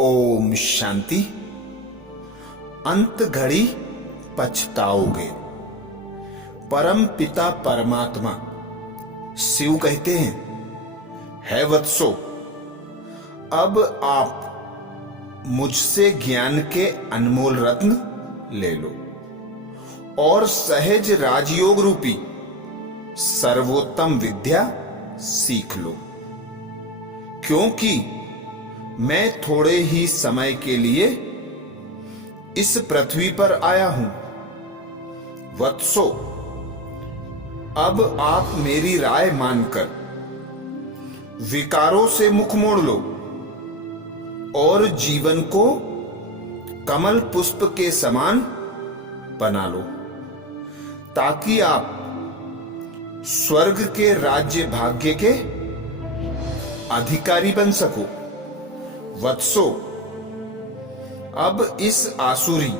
ओम शांति। अंत घड़ी पछताओगे। परम पिता परमात्मा शिव कहते हैं, है वत्सो, अब आप मुझसे ज्ञान के अनमोल रत्न ले लो और सहज राजयोग रूपी सर्वोत्तम विद्या सीख लो, क्योंकि मैं थोड़े ही समय के लिए इस पृथ्वी पर आया हूं। वत्सो, अब आप मेरी राय मानकर विकारों से मुख मोड़ लो और जीवन को कमल पुष्प के समान बना लो, ताकि आप स्वर्ग के राज्य भाग्य के अधिकारी बन सको। वत्सो, अब इस आसुरी,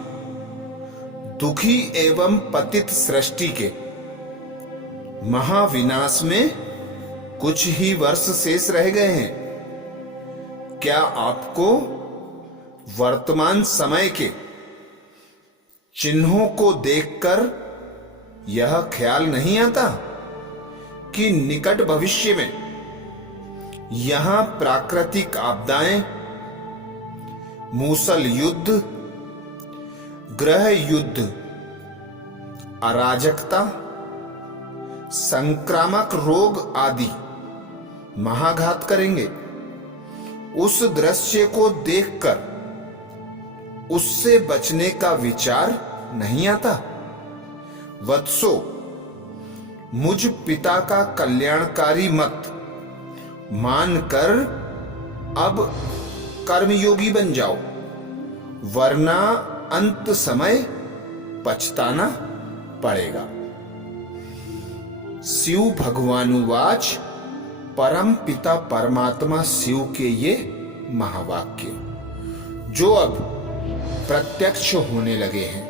दुखी एवं पतित सृष्टि के महाविनाश में कुछ ही वर्ष शेष रह गए हैं। क्या आपको वर्तमान समय के चिन्हों को देखकर यह ख्याल नहीं आता कि निकट भविष्य में यहां प्राकृतिक आपदाएं, मूसल युद्ध, ग्रह युद्ध, अराजकता, संक्रामक रोग आदि महाघात करेंगे? उस दृश्य को देखकर उससे बचने का विचार नहीं आता? वत्सो, मुझ पिता का कल्याणकारी मत मानकर अब कर्मयोगी बन जाओ, वरना अंत समय पछताना पड़ेगा। शिव भगवानुवाच। परम पिता परमात्मा शिव के ये महावाक्य जो अब प्रत्यक्ष होने लगे हैं,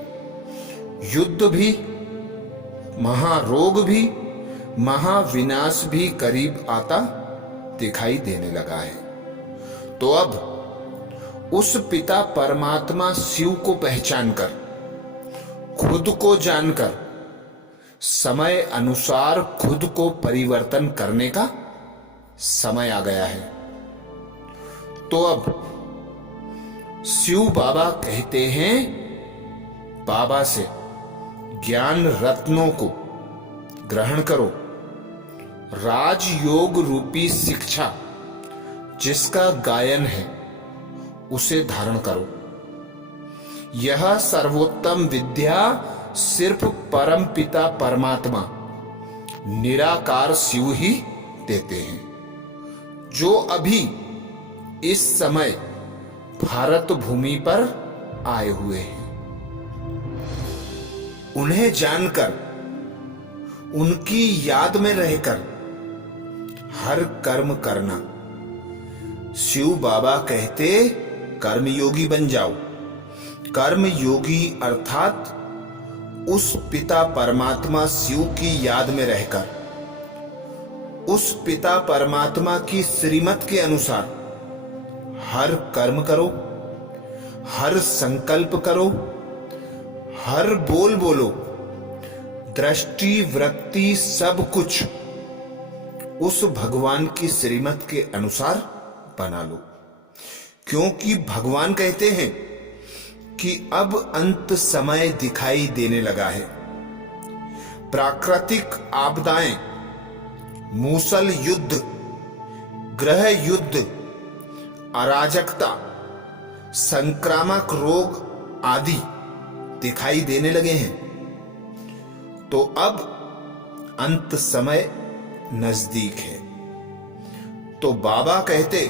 युद्ध भी, महारोग भी, महाविनाश भी करीब आता दिखाई देने लगा है। तो अब उस पिता परमात्मा शिव को पहचानकर, खुद को जानकर, समय अनुसार खुद को परिवर्तन करने का समय आ गया है। तो अब शिव बाबा कहते हैं, बाबा से ज्ञान रत्नों को ग्रहण करो। राजयोग रूपी शिक्षा जिसका गायन है उसे धारण करो। यह सर्वोत्तम विद्या सिर्फ परम पिता परमात्मा निराकार शिव ही देते हैं, जो अभी इस समय भारत भूमि पर आए हुए हैं। उन्हें जानकर, उनकी याद में रहकर हर कर्म करना। शिव बाबा कहते, कर्मयोगी बन जाओ। कर्मयोगी अर्थात उस पिता परमात्मा शिव की याद में रहकर, उस पिता परमात्मा की श्रीमत के अनुसार हर कर्म करो, हर संकल्प करो, हर बोल बोलो, दृष्टि वृत्ति सब कुछ उस भगवान की श्रीमत के अनुसार बना लो, क्योंकि भगवान कहते हैं कि अब अंत समय दिखाई देने लगा है। प्राकृतिक आपदाएं, मूसल युद्ध, ग्रह युद्ध, अराजकता, संक्रामक रोग आदि दिखाई देने लगे हैं। तो अब अंत समय नजदीक है। तो बाबा कहते,